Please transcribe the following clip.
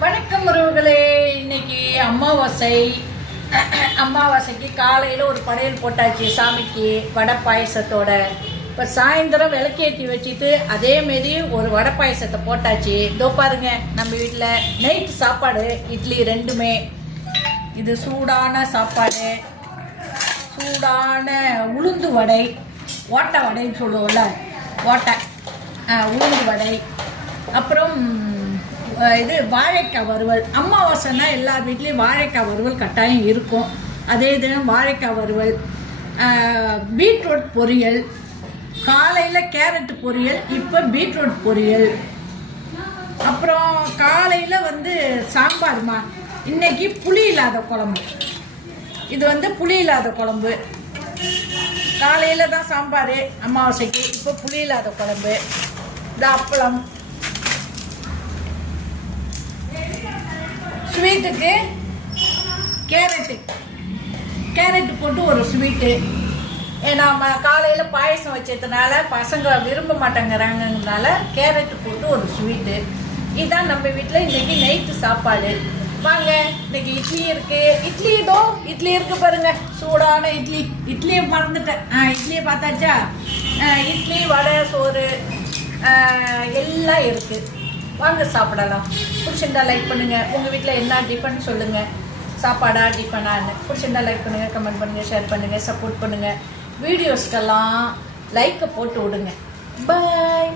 வணக்கம் உறவுகளே. இன்னைக்கு அமாவாசைக்கு காலையில் ஒரு படையல் போட்டாச்சு சாமிக்கு வடை பாயசத்தோட. இப்போ சாயந்தரம் விளக்கேற்றி வச்சுட்டு அதேமாரி ஒரு வடை பாயசத்தை போட்டாச்சு. இதோ பாருங்க, நம்ம வீட்டில் நைட்டு சாப்பாடு இட்லி ரெண்டுமே. இது சூடான சாப்பாடு, சூடான உளுந்து வடை, ஓட்டை வடைன்னு சொல்லுவோம்ல, ஓட்டை உளுந்து வடை. அப்புறம் இது வாழைக்காய் வறுவல். அமாவாசைனா எல்லார் வீட்லேயும் வாழைக்காய் வறுவல் கட்டாயம் இருக்கும். அதே தினம் வாழைக்காய் வறுவல், பீட்ரூட் பொரியல், காலையில் கேரட் பொரியல், இப்போ பீட்ரூட் பொரியல். அப்புறம் காலையில் சாம்பார்மா. இன்னைக்கு புளி இல்லாத குழம்பு. இது புளி இல்லாத குழம்பு. காலையில் தான் சாம்பார் அமாவாசைக்கு, இப்போ புளி இல்லாத குழம்பு. இந்த அப்பளம். ஸ்வீட்டுக்கு கேரட்டு போட்டு ஒரு ஸ்வீட்டு. ஏன்னா காலையில் பாயசம் வச்சதுனால பசங்க விரும்ப மாட்டேங்கிறாங்கனால கேரட்டு போட்டு ஒரு ஸ்வீட்டு. இதுதான் நம்ம வீட்டில் இன்றைக்கி நைட்டு சாப்பாடு. வாங்க, இன்னைக்கு இட்லி இருக்குது. இட்லி இருக்குது பாருங்க, சூடான இட்லியை மறந்துட்டேன். இட்லியை பார்த்தாச்சா? இட்லி, வடை, சோறு எல்லாம் இருக்குது. வாங்க சாப்பிடலாம். பிடிச்சிருந்தா லைக் பண்ணுங்கள். உங்கள் வீட்டில் என்ன டிஃபன் சொல்லுங்கள், சாப்பாடா டிஃபனான்னு. பிடிச்சிருந்தா லைக் பண்ணுங்கள், கமெண்ட் பண்ணுங்கள், ஷேர் பண்ணுங்கள், சப்போர்ட் பண்ணுங்கள். வீடியோஸ்க்கெல்லாம் லைக்கை போட்டு விடுங்க. பாய்.